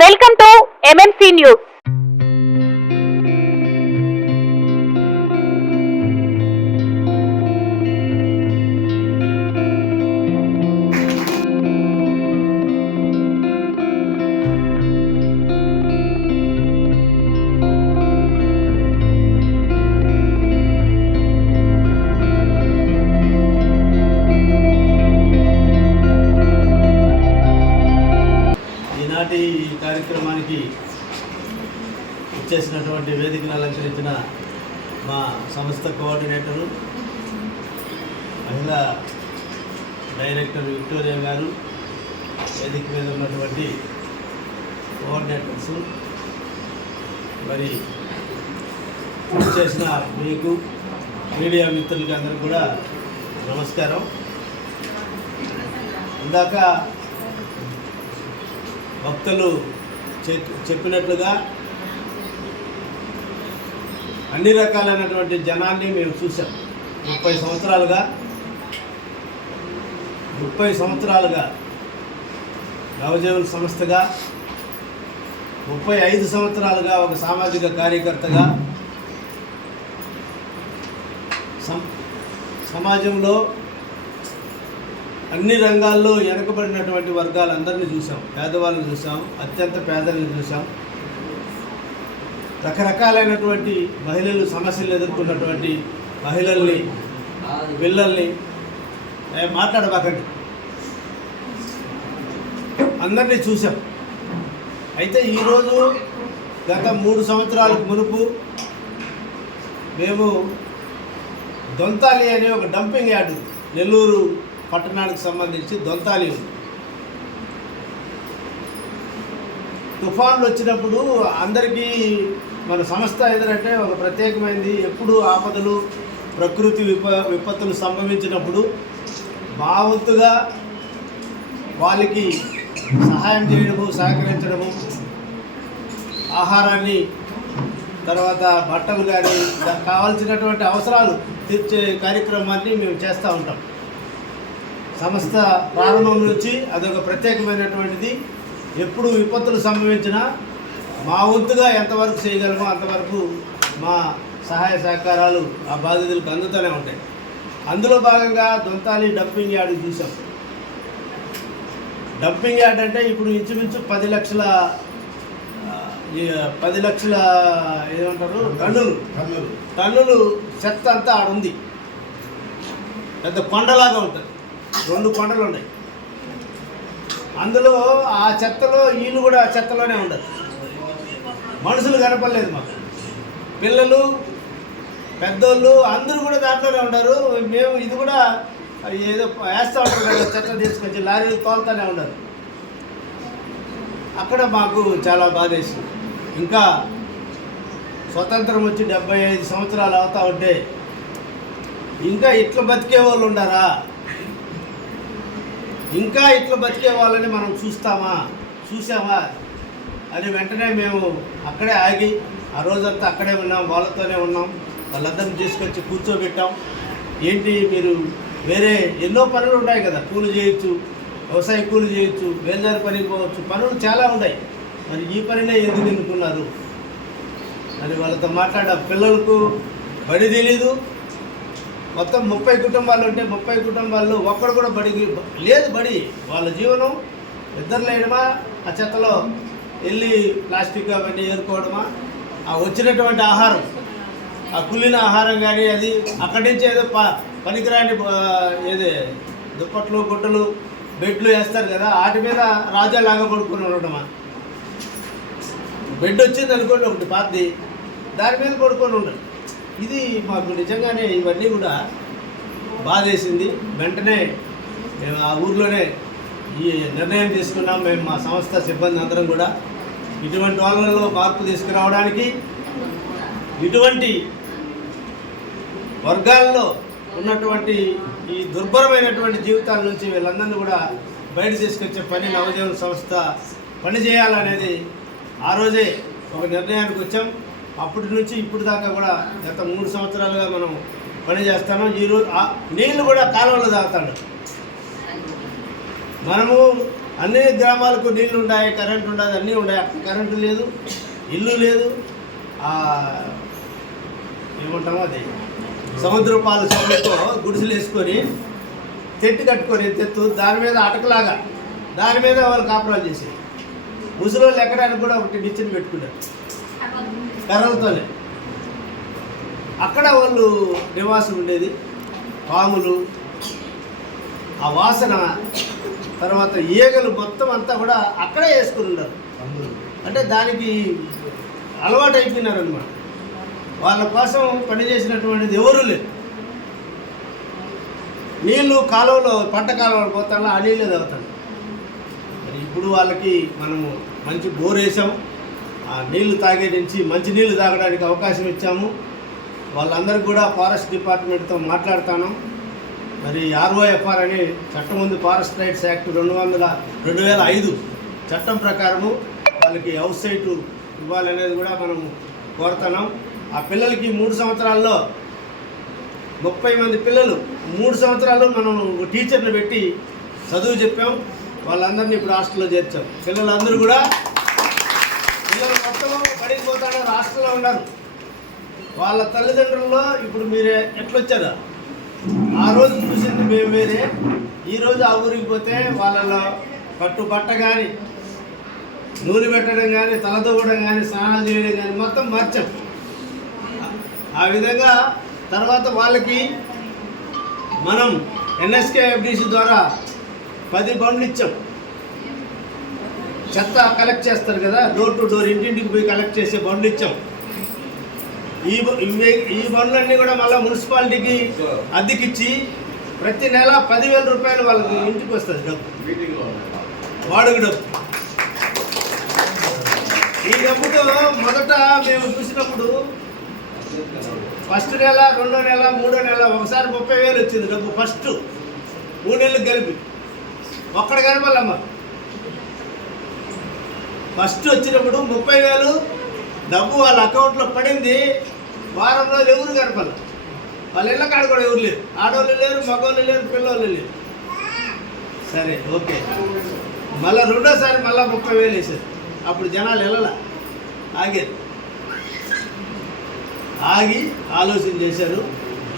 Welcome to MMC news. ఈనాటి ఈ కార్యక్రమానికి ఇచ్చేసినటువంటి వేదికను అలంకరించిన మా సంస్థ కోఆర్డినేటరు, మహిళా డైరెక్టర్ విక్టోరియా గారు, వేదిక మీద ఉన్నటువంటి కోఆర్డినేటర్స్, మరి చేసిన మీకు మీడియా మిత్రులకి అందరూ కూడా నమస్కారం. ఇందాక భక్తులు చెప్పినట్లుగా అన్ని రకాలైనటువంటి జనాన్ని మేము చూసాం. 30 సంవత్సరాలుగా నవజీవన సంస్థగా, 35 సంవత్సరాలుగా ఒక సామాజిక కార్యకర్తగా సమాజంలో అన్ని రంగాల్లో వెనుకబడినటువంటి వర్గాలందరినీ చూసాం. పేదవాళ్ళని చూసాం, అత్యంత పేదలను చూసాం, రకరకాలైనటువంటి మహిళలు సమస్యలు ఎదుర్కొన్నటువంటి మహిళల్ని, పిల్లల్ని మాట్లాడబాకండి, అందరినీ చూసాం. అయితే ఈరోజు గత 3 సంవత్సరాలకు మునుపు మేము దొంతాలి అనే ఒక డంపింగ్ యార్డు, నెల్లూరు పట్టణానికి సంబంధించి దొంతాలి ఉంది. తుఫాన్లు వచ్చినప్పుడు అందరికీ మన సంస్థ ఏదంటే ఒక ప్రత్యేకమైనది. ఎప్పుడు ఆపదలు, ప్రకృతి విపత్తులు సంభవించినప్పుడు మా వంతుగా వాళ్ళకి సహాయం చేయడము, సహకరించడము, ఆహారాన్ని, తర్వాత బట్టలు కానీ కావాల్సినటువంటి అవసరాలు తీర్చే కార్యక్రమాన్ని మేము చేస్తూ ఉంటాం. సంస్థ ప్రారంభం నుంచి అదొక ప్రత్యేకమైనటువంటిది. ఎప్పుడు విపత్తులు సంభవించినా మా వంతుగా ఎంతవరకు చేయగలమో అంతవరకు మా సహాయ సహకారాలు ఆ బాధితులకు అందుతూనే ఉంటాయి. అందులో భాగంగా దొంతాలి డంపింగ్ యార్డు చూసాం. డంపింగ్ యార్డ్ అంటే ఇప్పుడు ఇంచుమించు 10 లక్షల ఏమంటారు టన్నులు చెత్త అంతా ఆడుంది. పెద్ద కొండలాగా ఉంటుంది, 2 కొండలు ఉన్నాయి. అందులో ఆ చెత్తలో వీళ్ళు కూడా ఆ చెత్తలోనే ఉండరు. మనుషులు కనపడలేదు మాకు. పిల్లలు, పెద్దోళ్ళు అందరూ కూడా దాంట్లోనే ఉంటారు. మేము ఇది కూడా ఏదో వేస్తూ ఉంటారు కదా, చెత్త తీసుకొచ్చి లారీలు తోలుతూనే ఉండరు. అక్కడ మాకు చాలా బాధేసింది. ఇంకా స్వతంత్రం వచ్చి 75 సంవత్సరాలు అవుతా ఉంటే ఇంకా ఇట్లా బతికే వాళ్ళు ఉండారా? ఇంకా ఇట్లా బతికే వాళ్ళని మనం చూసామా అని వెంటనే మేము అక్కడే ఆగి ఆ రోజంతా అక్కడే ఉన్నాం, వాళ్ళతోనే ఉన్నాం. వాళ్ళందరినీ తీసుకొచ్చి కూర్చోబెట్టాం. ఏంటి మీరు వేరే ఎన్నో పనులు ఉంటాయి కదా, కూలి చేయొచ్చు, వ్యవసాయ కూలి చేయొచ్చు, వేల్దారి పనికి పోవచ్చు, పనులు చాలా ఉన్నాయి, మరి ఈ పనినే ఎందుకు ఎన్నుకున్నారు అని వాళ్ళతో మాట్లాడ. పిల్లలకు బడి తెలీదు. మొత్తం 30 కుటుంబాలు ఉంటే 30 కుటుంబాల్లో ఒక్కడు కూడా బడికి లేదు. బడి వాళ్ళ జీవనం ఇద్దరు లేయడమా, ఆ చెత్తలో వెళ్ళి ప్లాస్టిక్ అవన్నీ ఏరుకోవడమా, ఆ వచ్చినటువంటి ఆహారం, ఆ కుళ్ళిన ఆహారం కానీ అది అక్కడి నుంచి ఏదో పనికిరాని ఏదే దుప్పట్లు, గుట్టలు, బెడ్లు వేస్తారు కదా, వాటి మీద రాజాలాగా పడుకుని ఉండడమా. బెడ్ వచ్చింది అనుకోండి ఒకటి పాతది, దాని మీద పడుకొని ఉండదు. ఇది మాకు నిజంగానే ఇవన్నీ కూడా బాధేసింది. వెంటనే మేము ఆ ఊర్లోనే ఈ నిర్ణయం తీసుకున్నాం. మేము మా సంస్థ సిబ్బంది అందరం కూడా ఇటువంటి వాళ్ళలో మార్పు తీసుకురావడానికి, ఇటువంటి వర్గాల్లో ఉన్నటువంటి ఈ దుర్భరమైనటువంటి జీవితాల నుంచి వీళ్ళందరినీ కూడా బయట తీసుకొచ్చే పని నవజీవన సంస్థ పని చేయాలనేది ఆ రోజే ఒక నిర్ణయానికి వచ్చాం. అప్పటి నుంచి ఇప్పుడు దాకా కూడా గత 3 సంవత్సరాలుగా మనం పని చేస్తాను. ఈరోజు నీళ్ళు కూడా కాలువలో తాగుతాడు. మనము అన్ని గ్రామాలకు నీళ్లు ఉన్నాయి, కరెంటు ఉండదు, అన్నీ ఉన్నాయి. అక్కడ కరెంటు లేదు, ఇల్లు లేదు, ఏమంటామో అది సముద్ర పాలు సముద్రంతో గుడిసెలు వేసుకొని తెట్టు కట్టుకొని ఎత్తెత్తు దాని మీద అటకలాగా దాని మీద వాళ్ళు కాపురాలు చేసేది. ముసలోళ్ళు ఎక్కడానికి కూడా ఒకటి నిచ్చెన పెట్టుకున్నారు కర్రలతోనే. అక్కడ వాళ్ళు నివాసం ఉండేది. పాములు, ఆ వాసన, తర్వాత ఈగలు మొత్తం అంతా కూడా అక్కడే వేసుకుని ఉన్నారు. అంటే దానికి అలవాటు అయిపోయినారు అనమాట. వాళ్ళ కోసం పనిచేసినటువంటిది ఎవరూ లేదు. నీళ్ళు కాలువలో పంట కాలువలో పోతాను, ఆ నీళ్ళే తాగుతాను. మరి ఇప్పుడు వాళ్ళకి మనము మంచి బోర్ వేసాం, ఆ నీళ్లు తాగే నుంచి మంచి నీళ్లు తాగడానికి అవకాశం ఇచ్చాము. వాళ్ళందరికీ కూడా ఫారెస్ట్ డిపార్ట్మెంట్తో మాట్లాడుతాను. మరి ROFR అనే చట్టం ఉంది, ఫారెస్ట్ రైట్స్ యాక్ట్ 2005 చట్టం ప్రకారము వాళ్ళకి హౌస్ సైటు ఇవ్వాలనేది కూడా మనం కోరుతున్నాం. ఆ పిల్లలకి 3 సంవత్సరాల్లో 30 మంది పిల్లలు 3 సంవత్సరాలు మనం టీచర్ని పెట్టి చదువు చెప్పాం. వాళ్ళందరినీ ఇప్పుడు హాస్టల్లో చేర్చాం. పిల్లలందరూ కూడా పిల్లలు మొత్తం బడికి పోతాడు, హాస్టల్లో ఉన్నారు. వాళ్ళ తల్లిదండ్రుల్లో ఇప్పుడు మీరే ఎట్లొచ్చారా? ఆ రోజు చూసింది మేము వేరే, ఈరోజు ఆ ఊరికి పోతే వాళ్ళలో పట్టు బట్ట కానీ, నూనె పెట్టడం కానీ, తలదూవడం కానీ, స్నానాలు చేయడం కానీ మొత్తం మార్చాం. ఆ విధంగా తర్వాత వాళ్ళకి మనం NSKFDC ద్వారా 10 బండ్లు ఇచ్చాం. చెత్త కలెక్ట్ చేస్తారు కదా, డోర్ టు డోర్, ఇంటింటికి పోయి కలెక్ట్ చేసే బండ్లు ఇచ్చాం. ఈ బండ్లన్నీ కూడా మళ్ళీ మున్సిపాలిటీకి అద్దెకిచ్చి ప్రతి నెల 10,000 రూపాయలు వాళ్ళకి ఇంటికి వస్తుంది డబ్బు, వాడుక డబ్బు. ఈ డబ్బుతో మొదట మేము చూసినప్పుడు ఫస్ట్ నెల, 2వ నెల, 3వ నెల ఒకసారి 30,000 వచ్చింది డబ్బు. ఫస్ట్ 3 నెలలకు కలిపి ఒక్కడ కలపాలమ్మ. ఫస్ట్ వచ్చినప్పుడు 30,000 డబ్బు వాళ్ళ అకౌంట్లో పడింది. వారం రోజులు ఎవరు గడపాలి, వాళ్ళ ఇళ్ళ కాడ కూడా ఎవరు లేరు, ఆడవాళ్ళు లేరు, మగవాళ్ళు లేరు, పిల్లవాళ్ళు లేరు. సరే ఓకే, మళ్ళీ 2వసారి మళ్ళీ 30,000 వేసారు. అప్పుడు జనాలు వెళ్ళాల, ఆగారు. ఆగి ఆలోచన చేశారు.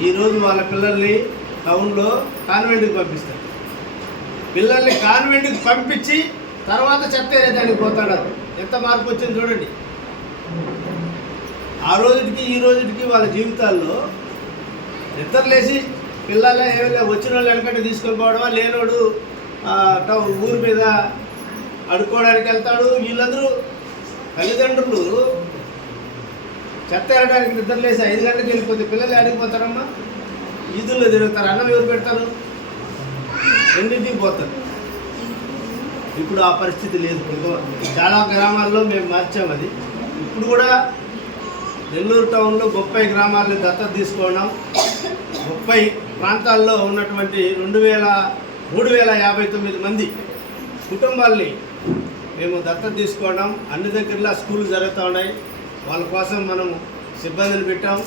ఈరోజు వాళ్ళ పిల్లల్ని టౌన్లో కాన్వెంట్కి పంపిస్తారు. పిల్లల్ని కాన్వెంట్కి పంపించి తర్వాత చెత్త ఏరేదానికి పోతాడు. ఎంత మార్పు వచ్చింది చూడండి. ఆ రోజుకి ఈ రోజుకి వాళ్ళ జీవితాల్లో నిద్రలేసి పిల్లలే ఏమైనా వచ్చిన వాళ్ళు వెనకంటే తీసుకొని పోవడమా, లేనోడు ఊరి మీద అడుక్కోవడానికి వెళ్తాడు. వీళ్ళందరూ తల్లిదండ్రులు చెత్త ఏరడానికి నిద్రలేసి 5 గంటలకు వెళ్ళిపోతే పిల్లలు అడిగిపోతారమ్మా, ఈదుల్లో తిరుగుతారు. అన్నం ఎవరు పెడతారు? రెండింటికి పోతారు. ఇప్పుడు ఆ పరిస్థితి లేదు. చాలా గ్రామాల్లో మేము మార్చాం అది. ఇప్పుడు కూడా నెల్లూరు టౌన్లో 30 గ్రామాలను దత్తత తీసుకోవడం, 30 ప్రాంతాల్లో ఉన్నటువంటి 3,59 మంది కుటుంబాల్ని మేము దత్తత తీసుకోవడం. అన్ని దగ్గరలో స్కూళ్ళు జరుగుతూ ఉన్నాయి. వాళ్ళ కోసం మనం సిబ్బందిని పెట్టాం.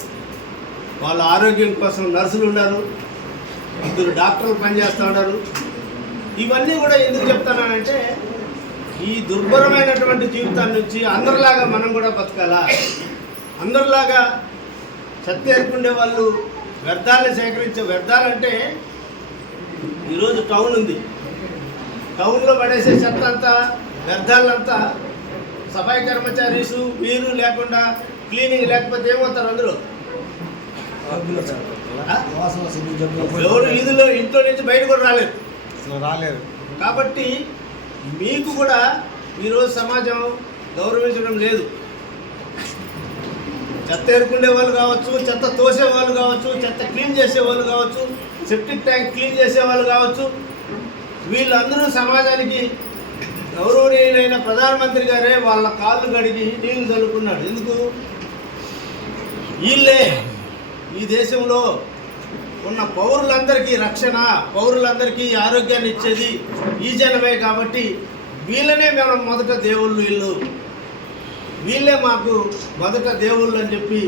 వాళ్ళ ఆరోగ్యం కోసం నర్సులు ఉన్నారు, 2 డాక్టర్లు పనిచేస్తూ ఉన్నారు. ఇవన్నీ కూడా ఎందుకు చెప్తానంటే ఈ దుర్భరమైనటువంటి జీవితాన్ని నుంచి అందరిలాగా మనం కూడా బతకాలా. అందరిలాగా చెత్త ఏరుకుండే వాళ్ళు వ్యర్థాలను సేకరించే, వ్యర్థాలంటే ఈరోజు టౌన్ ఉంది, టౌన్లో పడేసే చెత్త అంతా వ్యర్థాలంతా సఫాయి కర్మచారీసు మీరు లేకుండా క్లీనింగ్ లేకపోతే ఏమవుతారు? అందరూ ఎవరు వీధిలో ఇంట్లో నుంచి బయట కూడా రాలేదు. కాబట్టి మీకు కూడా ఈరోజు సమాజం గౌరవించడం లేదు. చెత్త ఏరుకునే వాళ్ళు కావచ్చు, చెత్త తోసే వాళ్ళు కావచ్చు, చెత్త క్లీన్ చేసే వాళ్ళు కావచ్చు, సెప్టిక్ ట్యాంక్ క్లీన్ చేసే వాళ్ళు కావచ్చు, వీళ్ళందరూ సమాజానికి గౌరవనీయులైన ప్రధానమంత్రి గారే వాళ్ళ కాళ్ళు కడిగి నీళ్లు చల్లుకున్నాడు. ఎందుకు? వీళ్ళే ఈ దేశంలో ఉన్న పౌరులందరికీ రక్షణ, పౌరులందరికీ ఆరోగ్యాన్ని ఇచ్చేది ఈ జనమే. కాబట్టి వీళ్ళనే మేము మొదట దేవుళ్ళు, వీళ్ళే మాకు మొదట దేవుళ్ళు అని చెప్పి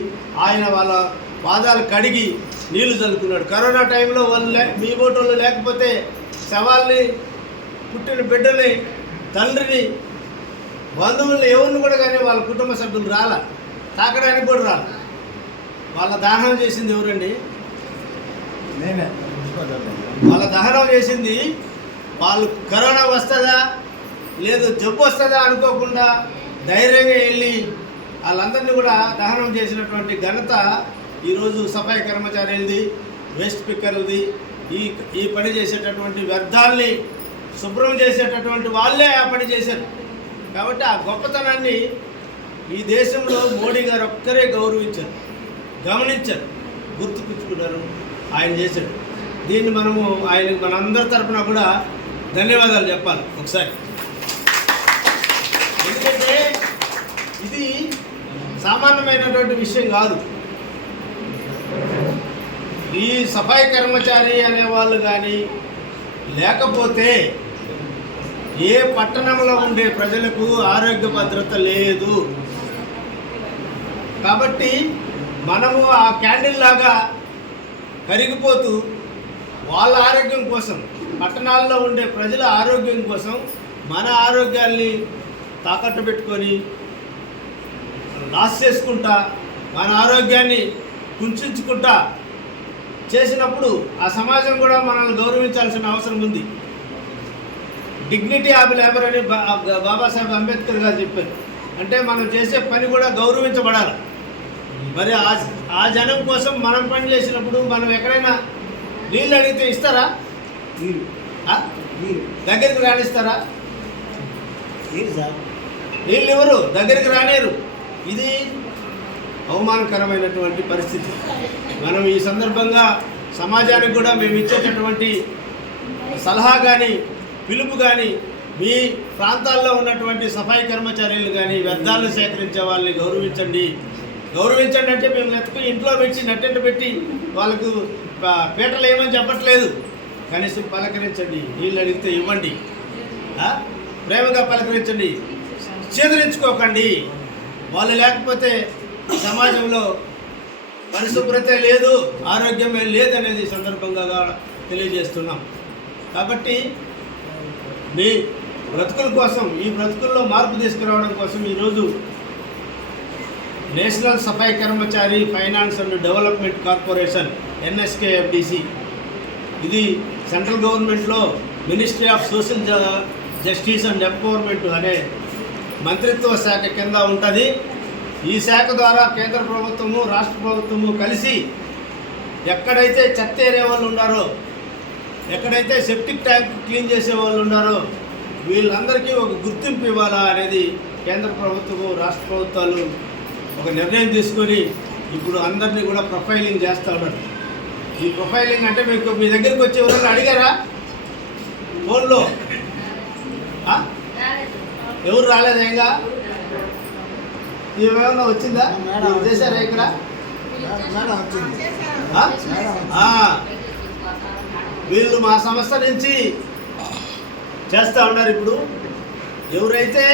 ఆయన వాళ్ళ పాదాలు కడిగి నీళ్లు చల్లుకున్నాడు. కరోనా టైంలో వాళ్ళు మీ ఓటోళ్ళు లేకపోతే శవాల్ని పుట్టిన బిడ్డని, తండ్రిని, బంధువుల్ని ఎవరిని కూడా కానీ వాళ్ళ కుటుంబ సభ్యులు తాకడానికి కూడా రాల. వాళ్ళ దహనం చేసింది ఎవరండి? నేనే. వాళ్ళ దహనం చేసింది వాళ్ళు కరోనా వస్తుందా లేదు జబ్బు వస్తుందా అనుకోకుండా ధైర్యంగా వెళ్ళి వాళ్ళందరినీ కూడా దహనం చేసినటువంటి ఘనత ఈరోజు సఫాయి కర్మచారులది, వేస్ట్ పిక్కర్లది. ఈ పని చేసేటటువంటి వ్యర్థాల్ని శుభ్రం చేసేటటువంటి వాళ్ళే ఆ పని చేశారు. కాబట్టి ఆ గొప్పతనాన్ని ఈ దేశంలో మోడీ గారు ఒక్కరే గౌరవించారు, గమనించారు, గుర్తుపుచ్చుకున్నారు. ఆయన చేశాడు. దీన్ని మనము ఆయన మనందరి తరఫున కూడా ధన్యవాదాలు చెప్పాలి ఒకసారి. ఎందుకంటే ఇది సామాన్యమైనటువంటి విషయం కాదు. ఈ సఫాయి కర్మచారి అనేవాళ్ళు కానీ లేకపోతే ఏ పట్టణంలో ఉండే ప్రజలకు ఆరోగ్య భద్రత లేదు. కాబట్టి మనము ఆ క్యాండిల్ లాగా కరిగిపోతూ వాళ్ళ ఆరోగ్యం కోసం, పట్టణాల్లో ఉండే ప్రజల ఆరోగ్యం కోసం మన ఆరోగ్యాన్ని తాకట్టు పెట్టుకొని లాస్ చేసుకుంటా, మన ఆరోగ్యాన్ని కుంచుకుంటా చేసినప్పుడు ఆ సమాజం కూడా మనల్ని గౌరవించాల్సిన అవసరం ఉంది. డిగ్నిటీ ఆఫ్ లేబర్ అని బాబాసాహెబ్ అంబేద్కర్ గారు చెప్పారు. అంటే మనం చేసే పని కూడా గౌరవించబడాలి. మరి ఆ జనం కోసం మనం పని చేసినప్పుడు మనం ఎక్కడైనా నీళ్ళు అడిగితే ఇస్తారా? దగ్గరికి రానిస్తారా? నీళ్ళు ఎవరు దగ్గరికి రానేరు. ఇది అవమానకరమైనటువంటి పరిస్థితి. మనం ఈ సందర్భంగా సమాజానికి కూడా మేము ఇచ్చేటటువంటి సలహా కానీ పిలుపు కానీ మీ ప్రాంతాల్లో ఉన్నటువంటి సఫాయి కర్మచారులు కానీ వ్యర్థాలను సేకరించే వాళ్ళని గౌరవించండి అంటే మేము నెత్తుకు ఇంట్లో పెట్టి నట్టెంట పెట్టి వాళ్ళకు పీటలు ఏమని చెప్పట్లేదు. కనీసం పలకరించండి, నీళ్ళు అడిగితే ఇవ్వండి, ప్రేమగా పలకరించండి, చేదరించుకోకండి. వాళ్ళు లేకపోతే సమాజంలో పరిశుభ్రత లేదు, ఆరోగ్యమే లేదనేది సందర్భంగా తెలియజేస్తున్నాం. కాబట్టి మీ బ్రతుకుల కోసం, ఈ బ్రతుకుల్లో మార్పు తీసుకురావడం కోసం ఈరోజు national Safai Karmachari finance and development corporation NSKFDC, ఇది సెంట్రల్ గవర్నమెంట్లో ministry of social justice and empowerment అనే మంత్రిత్వ శాఖ కింద ఉంటుంది. ఈ శాఖ ద్వారా కేంద్ర ప్రభుత్వము, రాష్ట్ర ప్రభుత్వము కలిసి ఎక్కడైతే చెత్త ఏరే వాళ్ళు ఉన్నారో, ఎక్కడైతే సెప్టిక్ ట్యాంక్ క్లీన్ చేసే వాళ్ళు ఉన్నారో వీళ్ళందరికీ ఒక గుర్తింపు ఇవ్వాలా అనేది కేంద్ర ప్రభుత్వము, రాష్ట్ర ప్రభుత్వాలు ఒక నిర్ణయం తీసుకొని ఇప్పుడు అందరినీ కూడా ప్రొఫైలింగ్ చేస్తూ ఉన్నారు. ఈ ప్రొఫైలింగ్ అంటే మీకు మీ దగ్గరికి వచ్చి ఎవరైనా అడిగారా ఫోన్లో? ఎవరు రాలేదు. ఇంకా ఏమైనా వచ్చిందా? చేశారా ఇక్కడ? వీళ్ళు మా సంస్థ నుంచి చేస్తూ ఉన్నారు. ఇప్పుడు ఎవరైతే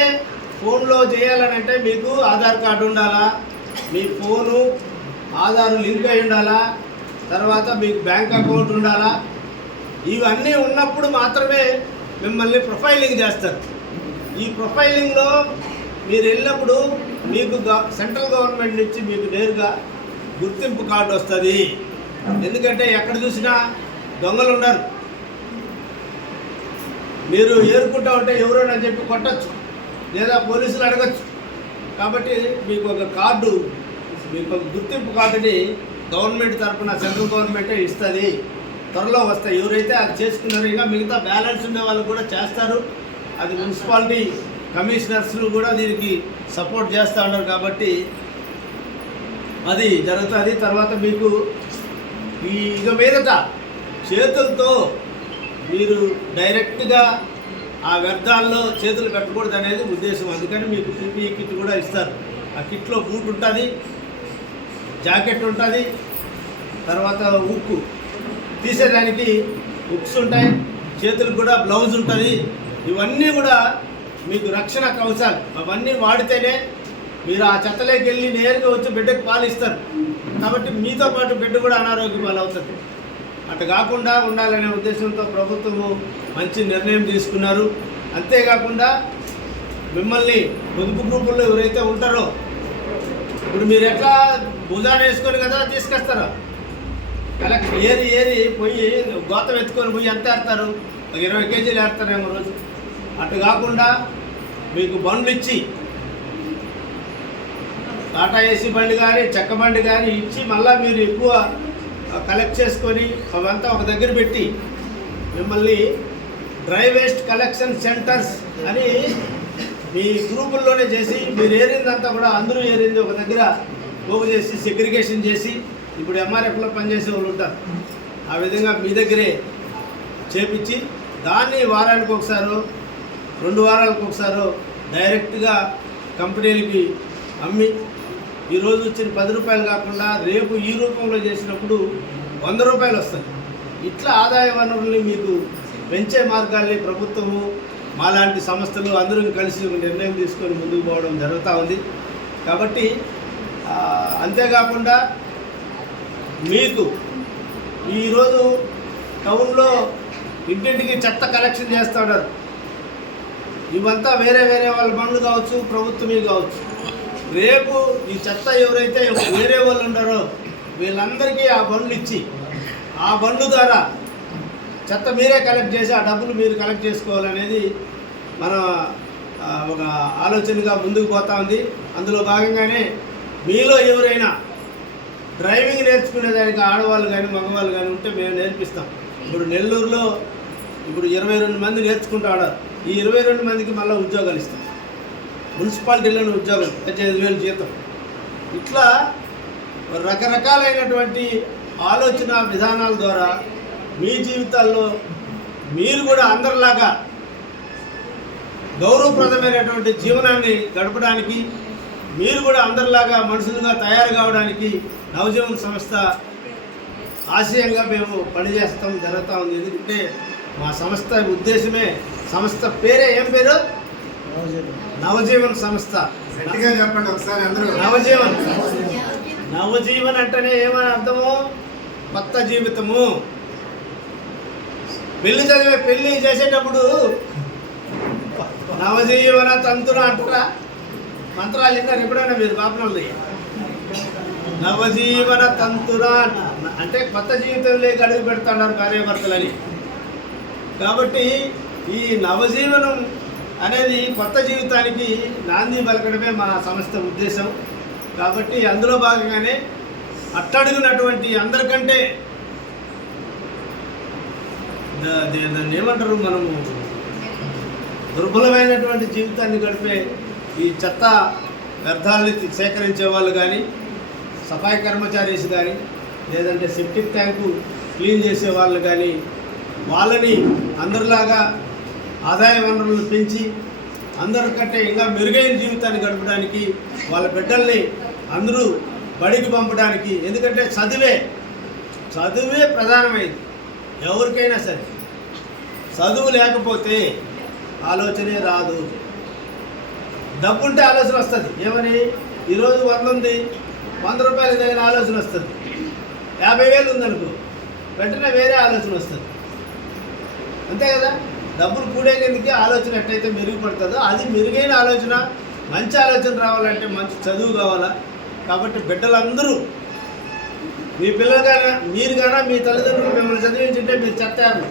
ఫోన్లో చేయాలని అంటే మీకు ఆధార్ కార్డు ఉండాలా, మీ ఫోను ఆధార్ లింక్ అయి ఉండాలా, తర్వాత మీకు బ్యాంక్ అకౌంట్ ఉండాలా. ఇవన్నీ ఉన్నప్పుడు మాత్రమే మిమ్మల్ని ప్రొఫైలింగ్ చేస్తారు. ఈ ప్రొఫైలింగ్లో మీరు వెళ్ళినప్పుడు మీకు సెంట్రల్ గవర్నమెంట్ నుంచి మీకు నేరుగా గుర్తింపు కార్డు వస్తుంది. ఎందుకంటే ఎక్కడ చూసినా దొంగలు ఉన్నారు. మీరు ఏరుకుంటా ఉంటే ఎవరోనని చెప్పి కొట్టచ్చు, లేదా పోలీసులు అడగచ్చు. కాబట్టి మీకు ఒక కార్డు, మీకు ఒక గుర్తింపు కార్డుని గవర్నమెంట్ తరఫున సెంట్రల్ గవర్నమెంటే ఇస్తుంది. త్వరలో వస్తాయి. ఎవరైతే అది చేసుకున్నారో ఇంకా మిగతా బ్యాలెన్స్ ఉండే వాళ్ళు కూడా చేస్తారు. అది మున్సిపాలిటీ కమిషనర్స్లు కూడా దీనికి సపోర్ట్ చేస్తూ ఉన్నారు. కాబట్టి అది జరుగుతుంది. తర్వాత మీకు ఇక మీదట చేతులతో మీరు డైరెక్ట్గా ఆ వ్యర్థాల్లో చేతులు పెట్టకూడదు అనేది ఉద్దేశం. అందుకని మీకు PPE కిట్ కూడా ఇస్తారు. ఆ కిట్లో బూట్ ఉంటుంది, జాకెట్ ఉంటుంది, తర్వాత ఉక్కు తీసేదానికి ఉక్స్ ఉంటాయి, చేతులకు కూడా బ్లౌజ్ ఉంటుంది. ఇవన్నీ కూడా మీకు రక్షణ కవచాలు. అవన్నీ వాడితేనే మీరు ఆ చెత్తలోకి వెళ్ళి నేరుగా వచ్చి బిడ్డకు పాలు ఇస్తారు. కాబట్టి మీతో పాటు బిడ్డ కూడా అనారోగ్య పాలు అవుతుంది. అటు కాకుండా ఉండాలనే ఉద్దేశంతో ప్రభుత్వము మంచి నిర్ణయం తీసుకున్నారు. అంతేకాకుండా మిమ్మల్ని పొదుపు గ్రూపుల్లో ఎవరైతే ఉంటారో ఇప్పుడు మీరు ఎట్లా భుజాన్ని వేసుకొని కదా తీసుకొస్తారో కలెక్ట్ ఏరి పోయి గోతం ఎత్తుకొని పోయి ఎంత ఏరుతారు, 20 కేజీలు ఏరుతారేమో రోజు. అటు కాకుండా మీకు బండ్లు ఇచ్చి టాటా ఏసీ బండి కానీ చెక్క బండి కానీ ఇచ్చి మళ్ళీ మీరు ఎక్కువ కలెక్ట్ చేసుకొని అవంతా ఒక దగ్గర పెట్టి మిమ్మల్ని డ్రై వేస్ట్ కలెక్షన్ సెంటర్స్ అని మీ గ్రూపుల్లోనే చేసి మీరు ఏరిందంతా కూడా అందరూ ఏరింది ఒక దగ్గర పోగు చేసి సెగ్రిగేషన్ చేసి ఇప్పుడు ఎంఆర్ఎఫ్లో పనిచేసే వాళ్ళు ఉంటారు. ఆ విధంగా మీ దగ్గరే చేపించి దాన్ని వారానికి ఒకసారో 2 వారాలకు ఒకసారో డైరెక్ట్గా కంపెనీలకి అమ్మి ఈరోజు వచ్చిన 10 రూపాయలు కాకుండా రేపు ఈ రూపంలో చేసినప్పుడు 100 రూపాయలు వస్తుంది. ఇట్లా ఆదాయ వనరుల్ని మీకు పెంచే మార్గాల్ని ప్రభుత్వము మాలాంటి సంస్థలు అందరూ కలిసి ఒక నిర్ణయం తీసుకొని ముందుకు పోవడం జరుగుతూ ఉంది. కాబట్టి అంతేకాకుండా మీకు ఈరోజు టౌన్లో ఇంటింటికి చెత్త కలెక్షన్ చేస్తూ ఉన్నారు. ఇవంతా వేరే వాళ్ళ బండ్లు కావచ్చు, ప్రభుత్వమే కావచ్చు. రేపు ఈ చెత్త ఎవరైతే వేరే వాళ్ళు ఉన్నారో వీళ్ళందరికీ ఆ బండ్లు ఇచ్చి ఆ బండ్లు ద్వారా చెత్త మీరే కలెక్ట్ చేసి ఆ డబ్బులు మీరు కలెక్ట్ చేసుకోవాలనేది మన ఒక ఆలోచనగా ముందుకు పోతా ఉంది. అందులో భాగంగానే మీలో ఎవరైనా డ్రైవింగ్ నేర్చుకునేదానికి ఆడవాళ్ళు కానీ మగవాళ్ళు కానీ ఉంటే మేము నేర్పిస్తాం. ఇప్పుడు నెల్లూరులో ఇప్పుడు 22 మంది నేర్చుకుంటూ ఉన్నారు. ఈ 22 మందికి మళ్ళీ ఉద్యోగాలు ఇస్తాం. మున్సిపాలిటీలోని ఉద్యోగం 15,000 జీతం. ఇట్లా రకరకాలైనటువంటి ఆలోచన విధానాల ద్వారా మీ జీవితాల్లో మీరు కూడా అందరిలాగా గౌరవప్రదమైనటువంటి జీవనాన్ని గడపడానికి మీరు కూడా అందరిలాగా మనుషులుగా తయారు కావడానికి నవజీవన్ సంస్థ ఆశయంగా మేము పనిచేస్తాం జరుగుతూ ఉంది. ఎందుకంటే మా సంస్థ ఉద్దేశమే, సంస్థ పేరే ఏం పేరు? నవజీవన్ సంస్థ. గట్టిగా చెప్పండి ఒకసారి అందరూ. నవజీవన్ అంటేనే ఏమని అర్థము? కొత్త జీవితము. పెళ్లి చేసేటప్పుడు నవజీవన తంతున అంటారా? మంత్రాలు విన్నారు ఎప్పుడైనా మీరు బాపనల్ని? నవజీవన తంతున అంటే కొత్త జీవితంలోకి అడుగు పెడుతున్నారు కార్యకర్తలని. కాబట్టి ఈ నవజీవనం అనేది కొత్త జీవితానికి నాంది పలకడమే మా సంస్థ ఉద్దేశం. కాబట్టి అందులో భాగంగానే అట్టడుగునటువంటి అందరికంటే దాన్ని ఏమంటారు, మనము దుర్బలమైనటువంటి జీవితాన్ని గడిపే ఈ చెత్త వ్యర్థాలని సేకరించే వాళ్ళు కానీ, సఫాయి కర్మచారీస్ కానీ, లేదంటే సెప్టిక్ ట్యాంకు క్లీన్ చేసే వాళ్ళు కానీ, వాళ్ళని అందరిలాగా ఆదాయ వనరులను పెంచి అందరికంటే ఇంకా మెరుగైన జీవితాన్ని గడపడానికి వాళ్ళ బిడ్డల్ని అందరూ బడికి పంపడానికి. ఎందుకంటే చదువే ప్రధానమైంది ఎవరికైనా సరే. చదువు లేకపోతే ఆలోచనే రాదు. డబ్బుంటే ఆలోచన వస్తుంది. ఏమని? ఈరోజు 100 ఉంది, 100 రూపాయలు తగిన ఆలోచన వస్తుంది. 50,000 ఉందనుకో, వెంటనే వేరే ఆలోచన వస్తుంది. అంతే కదా? డబ్బులు కూడేందుకే ఆలోచన ఎట్టయితే మెరుగుపడుతుందో అది మెరుగైన ఆలోచన, మంచి ఆలోచన రావాలంటే మంచి చదువు కావాలా. కాబట్టి బిడ్డలందరూ మీ పిల్లలుగానా మీరు కానీ మీ తల్లిదండ్రులు మిమ్మల్ని చదివించుంటే మీరు చెత్తారు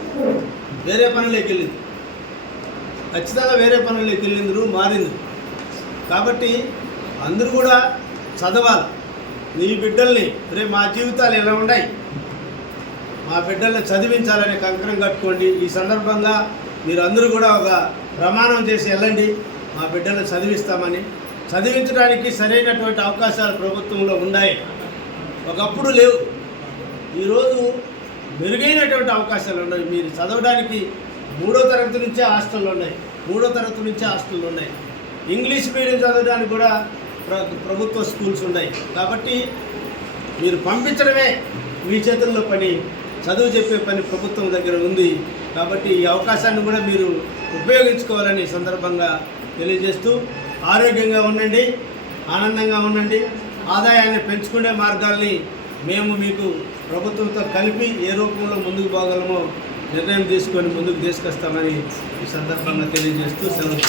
వేరే పనులకి వెళ్ళింది, ఖచ్చితంగా వేరే పనులకి వెళ్ళిందరు మారింది. కాబట్టి అందరూ కూడా చదవాలి. మీ బిడ్డల్ని రేపు మా జీవితాలు ఎలా ఉన్నాయి, మా బిడ్డల్ని చదివించాలనే కంకణం కట్టుకోండి. ఈ సందర్భంగా మీరు అందరూ కూడా ఒక ప్రమాణం చేసి వెళ్ళండి, మా బిడ్డలను చదివిస్తామని. చదివించడానికి సరైనటువంటి అవకాశాలు ప్రభుత్వంలో ఉన్నాయి, ఒకప్పుడు లేవు. ఈరోజు మెరుగైనటువంటి అవకాశాలు ఉన్నాయి. మీరు చదవడానికి 3వ తరగతి నుంచే హాస్టళ్ళు ఉన్నాయి, 3వ తరగతి నుంచే హాస్టళ్ళు ఉన్నాయి. ఇంగ్లీష్ మీడియం చదవడానికి కూడా ప్రభుత్వ స్కూల్స్ ఉన్నాయి. కాబట్టి మీరు పంపించడమే మీ చేతుల్లో పని, చదువు చెప్పే పని ప్రభుత్వం దగ్గర ఉంది. కాబట్టి ఈ అవకాశాన్ని కూడా మీరు ఉపయోగించుకోవాలని సందర్భంగా తెలియజేస్తూ ఆరోగ్యంగా ఉండండి, ఆనందంగా ఉండండి. ఆదాయాన్ని పెంచుకునే మార్గాల్ని మేము మీకు ప్రభుత్వంతో కలిపి ఏ రూపంలో ముందుకు పోగలమో నిర్ణయం తీసుకొని ముందుకు తీసుకొస్తామని ఈ సందర్భంగా తెలియజేస్తూ సెలవు.